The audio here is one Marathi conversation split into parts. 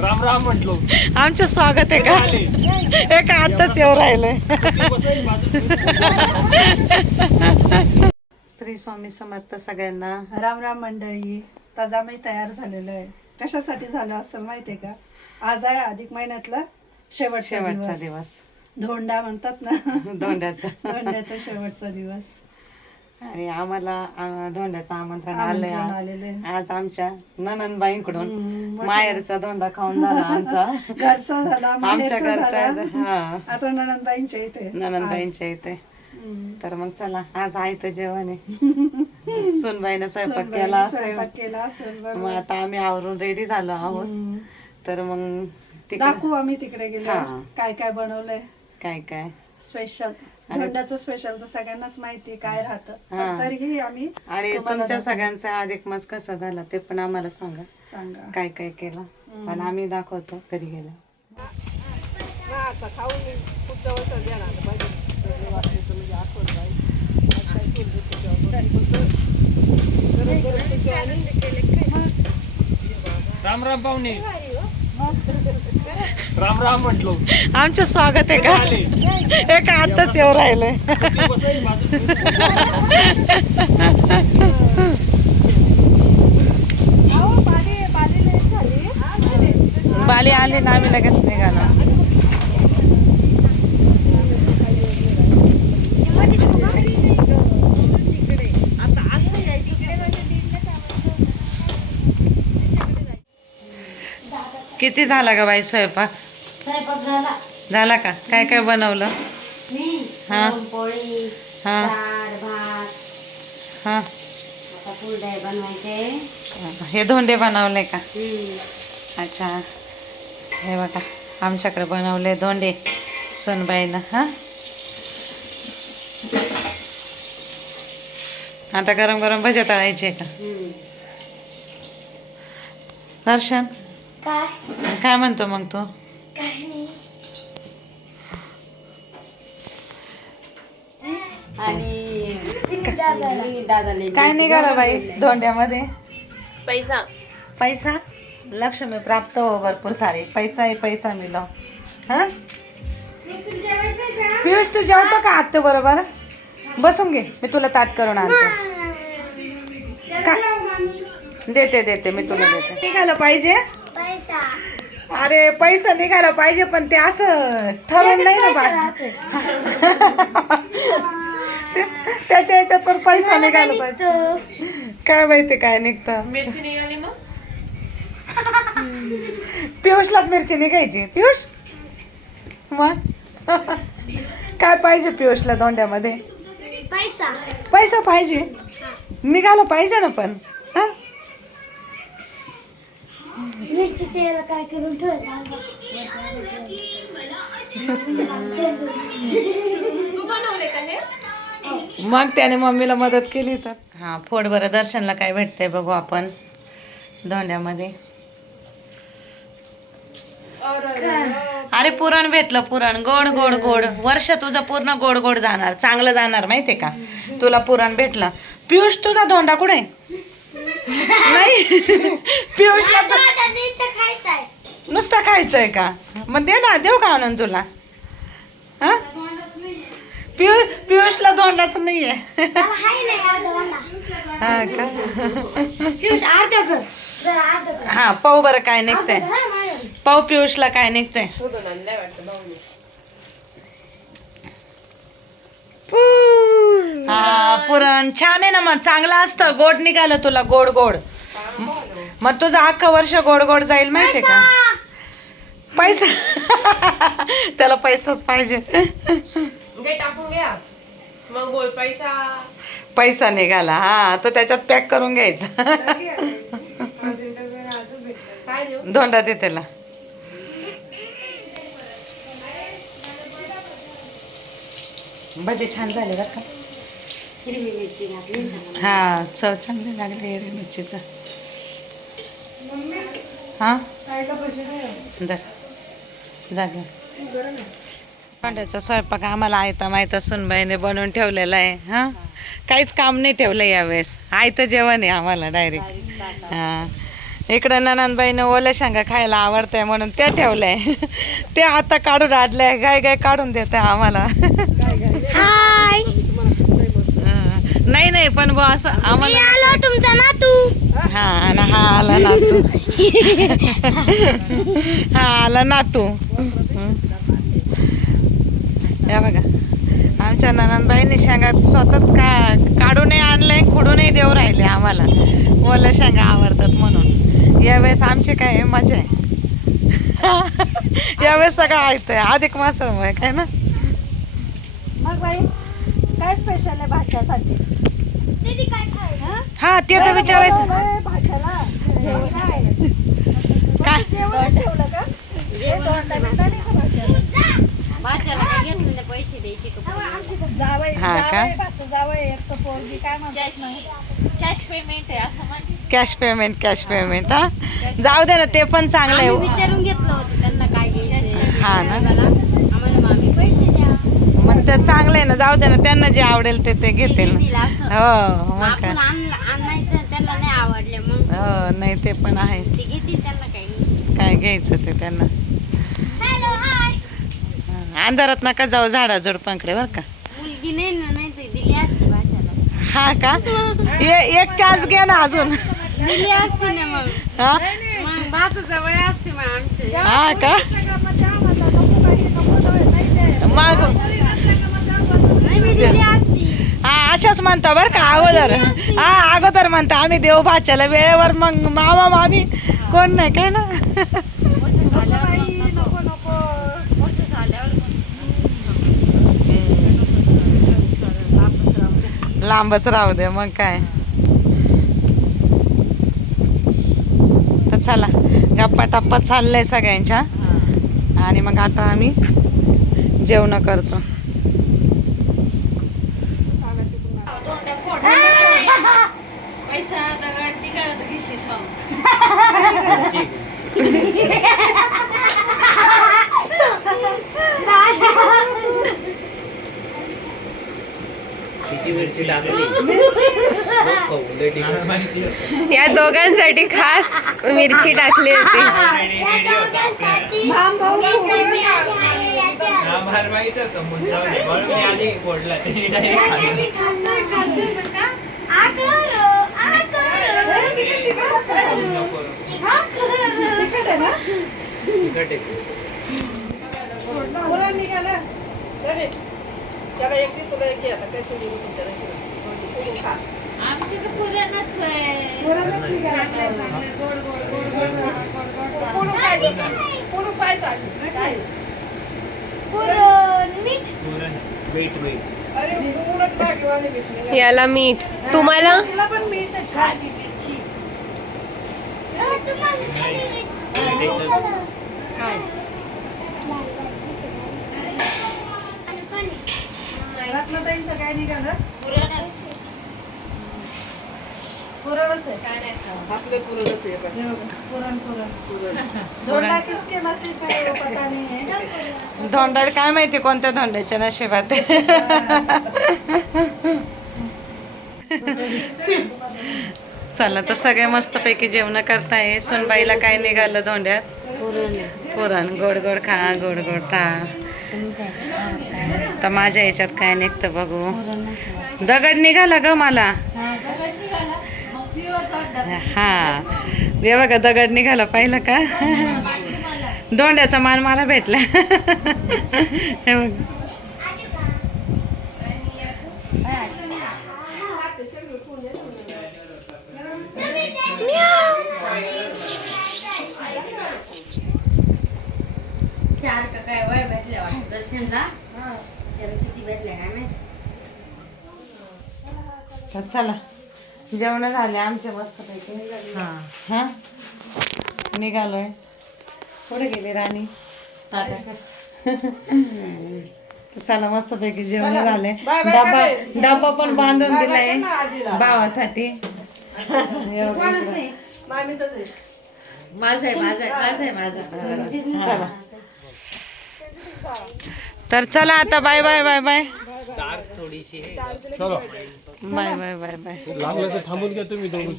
राम राम म्हटलो. आमचं स्वागत आहे का? एक आताच येऊ राहिलंय. श्री स्वामी समर्थ सगळ्यांना. राम राम मंडळी. तजामही तयार झालेलं आहे. कशासाठी झालं असं माहितीये का? आज आहे अधिक महिन्यातला शेवटचा दिवस. धोंडा म्हणतात ना, धोंड्याचा शेवटचा दिवस. आणि आम्हाला धोंड्याचं आमंत्रण आलेलं आलंय आहे. आज आमच्या ननंदबाईंकडून. माहेरचा धोंडा खाऊन झाला आमचा. घरचा झाला, आमच्या माहेरचा घरचा झाला. हा आता ननंदबाईंच्या इथे ननंदबाईंच्या इथे. तर मग चला आज आहे तर जेवण आहे. सुनबाईनं स्वयंपाक केला असेल. मग आता आम्ही आवरून रेडी झालो आहोत. तर मग दाखवू आम्ही तिकडे गेलो हा. काय काय बनवलंय. काय स्पेशल धोंड्याचं स्पेशल तर सगळ्यांनाच माहिती काय राहतं. हा. पण तरीही आम्ही आणि तुम्हाला तुमच्या दाखवू. सगळ्यांचा अधिक मास कसा झाला ते पण आम्हाला सांगा. सांगा. काय काय केलं पण आम्ही दाखवतो घरी गेला. राम राम पाहुणे. राम राम म्हटलो. आमचं स्वागत आहे का? एक आताच येऊ राहिलंय. बाली आली ना आम्ही लगेच निघालो. किती झाला का बाई स्वयंपाक? झाला का? काय काय बनवलं? हा पोळी, हा डाळ, भात, हा आता फुलडाळ बनवायचे. हे धोंडे बनवले का? अच्छा, हे बघा आमच्याकडे बनवले धोंडे सुनबाईनं. हा आता गरम गरम भजे तळायचे का? दर्शन काय? काय म्हणतो मग तू? आणि दादाले काय निघालं बाई धोंड्यामध्ये? पैसा. पैसा लक्ष्मी प्राप्त हो भरपूर सारे. पैसा आहे पैसा मिळव. हा पियुष तू जेवतो का आत्ते बरोबर? बसून घे मी तुला ताट करून आणते. देते मी तुला देते. निघालं पाहिजे. पैसा. अरे पैसा निघाला पाहिजे पण ते असं ठरवून नाही ना बाय. त्याच्या ह्याच्यात पण पैसा निघाला पाहिजे. काय माहिती काय निघतं. मिरची निघाली मग. पियुषलाच मिरची निघायची. पियुष मग काय पाहिजे पियुषला धोंड्यामध्ये? पैसा. पैसा पाहिजे. निघाला पाहिजे ना पण. हा मिरचीचे काय करून ठेव. तू बनवले का हे? मग त्याने मम्मीला मदत केली तर. हा फोड बरं दर्शनला काय भेटतंय बघू आपण धोंड्यामध्ये. अरे पुरण भेटलं. पुरण गोड गोड गोड. वर्ष तुझं पूर्ण गोड गोड जाणार. चांगलं जाणार माहितीये का? तुला पुरण भेटलं. पियुष तुझा धोंडा कुठे? नाही पियुषला नुसतं खायचंय का? मग दे ना. देऊ का आणून तुला? हा पियुषला धोंडाच नाहीये. हा का? हा पाहू बरं काय निघतंय. पाहू पियुषला काय निघतंय. हा पुरण छान आहे ना. मग चांगलं असतं. गोड निघालं तुला. गोड गोड. मग तुझं अख्खं वर्ष गोड गोड जाईल माहितीये का? पैसा त्याला पैसाच पाहिजे. टाकून घ्या मग बोल. पैसा. पैसा निघाला. हा तो त्याच्यात पॅक करून घ्यायचा. काय देऊ? धोंडा दे त्याला. भजे छान झाले बरं का? हिरवी मिरची घातली ना. हा चव चांगली लागली हिरवी मिरचीचं. हा दर जागे भांड्याचा स्वयंपाक आम्हाला आयता मायता सुनबाईने बनवून ठेवलेला आहे. हा काहीच काम नाही ठेवलं यावेळेस. आयतं जेवण आहे आम्हाला डायरेक्ट. हा इकडं ननंदबाईनं ओल्या शेंगा खायला आवडतंय म्हणून त्या ठेवलंय. ते आता काढून आणलंय, गाय गाय काढून देत आम्हाला. नाही नाही पण बुवा असं आम्हाला तुमचा नातू. हा ना, हा आला नातू. हा आला नातू. या बघा आमच्या ननंदबाईंनी शेंगा स्वतःच काढूनही आणलंय, खुडूनही देऊ राहिले आम्हाला. ओल्या शेंगा आवडतात म्हणून. यावेळेस आमची काय मजा आहे. यावेळेस सगळं ऐकतंय अधिक मासामुळे काय ना. मग बाई काय स्पेशल आहे भाच्यासाठी? हा ते तर विचारायचं भाच्याला जेवण आहे. काय. जेवण ठेवलं का? पैसे द्यायचे जावई हा का? जावई एक तर पोरगी काय म्हणतात ना, कॅश पेमेंट आहे असं म्हणते. कॅश पेमेंट हा. जाऊ दे ना, ते पण चांगलं आहे. विचारून घेतलं होतं त्यांना काय घ्यायचं. हा ना. आम्हाला मामी पैसे द्या. मग ते चांगलं आहे ना, जाऊ दे ना, त्यांना जे आवडेल ते घेतील ना. हो मग काय. आणायचं त्यांना नाही आवडले मग हो नाही ते पण आहे. ते घेतील त्यांना काही. काय घ्यायचं ते त्यांना. अंधारात नका जाऊ झाडाझुडपांकडे बरं का. मुलगी नाही ना, नाही तर दिली असती भाषाला. हा का. एक चान्स घ्या ना अजून. दिली असती ना मग. हा मग भाषाचा वय असते मग आमच्या. हा का. मग नाही मी दिली असती. हा अशाच म्हणता बरं का अगोदर. हा अगोदर म्हणता आम्ही देऊ भाच्याला वेळेवर, मग मामा मामी कोण नाही काय ना. लांबच राहू दे मग काय. तर चला गप्पा टप्पा चाललंय सगळ्यांच्या. आणि मग आता आम्ही जेवण करतो. पैसा दगड निघाला तर घेशील या दोघांसाठी खास मिरची टाकली होती. आमच्याकडे पुराणच आहे. गोड गोड याला मीठ. तुम्हाला आधी मिरची रत्नाताईंचं काय निघालं? पुराणच. पुरणच आहे. पुरण दोनदा किसके नसीब काय हो, पता नाही है. धोंडा काय माहिती कोणत्या धोंड्याच्या नशिबात आहे. चला तर सगळे मस्तपैकी जेवण करताय. सुनबाईला काय निघालं धोंड्यात? पुरण. गोड गोड खा, गोड गोड खा. तर माझ्या याच्यात काय निघतं बघू. दगड निघाला ग मला. हा दे बघा दगड निघाला, पाहिलं का. धोंड्याचा मान मला भेटला. हे बघ. चार का काय वय भेटले वाटतं दर्शनला. त्याला किती भेटले काय माहिती. तर चला जेवण झाले आमचे मस्तपैकी. हा निघालोय. कुठे गेली राणी? तर चला मस्तपैकी जेवण झाले. डबा पण बांधून दिलाय भावासाठी. माझा आहे. चला तर चला आता बाय बाय बाय बाय. थोडीशी बाय बाय बाय बाय लागलं तर थांबून घ्या तुम्ही दोघं.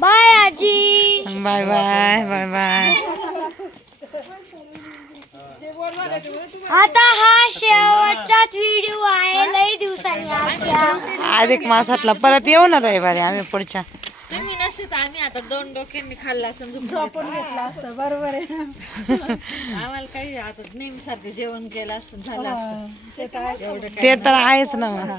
बाय आजी. Bye bye bye bye. आता हा शेवटचाच व्हिडिओ आहे. लई दिवसांनी आजच्या. अधिक मासातला परत येऊ ना रविवारी आम्ही पुढच्या. तुम्ही नसते तर आम्ही आता 2 डोक्यांनी खाल्ला असं झोपून घेतला असं बरोबर आहे ना. आम्हाला काही आता नेहमी सारखं जेवण केलं असतं झालं असतं. ते तर आहे. ते तर आहेच ना मग.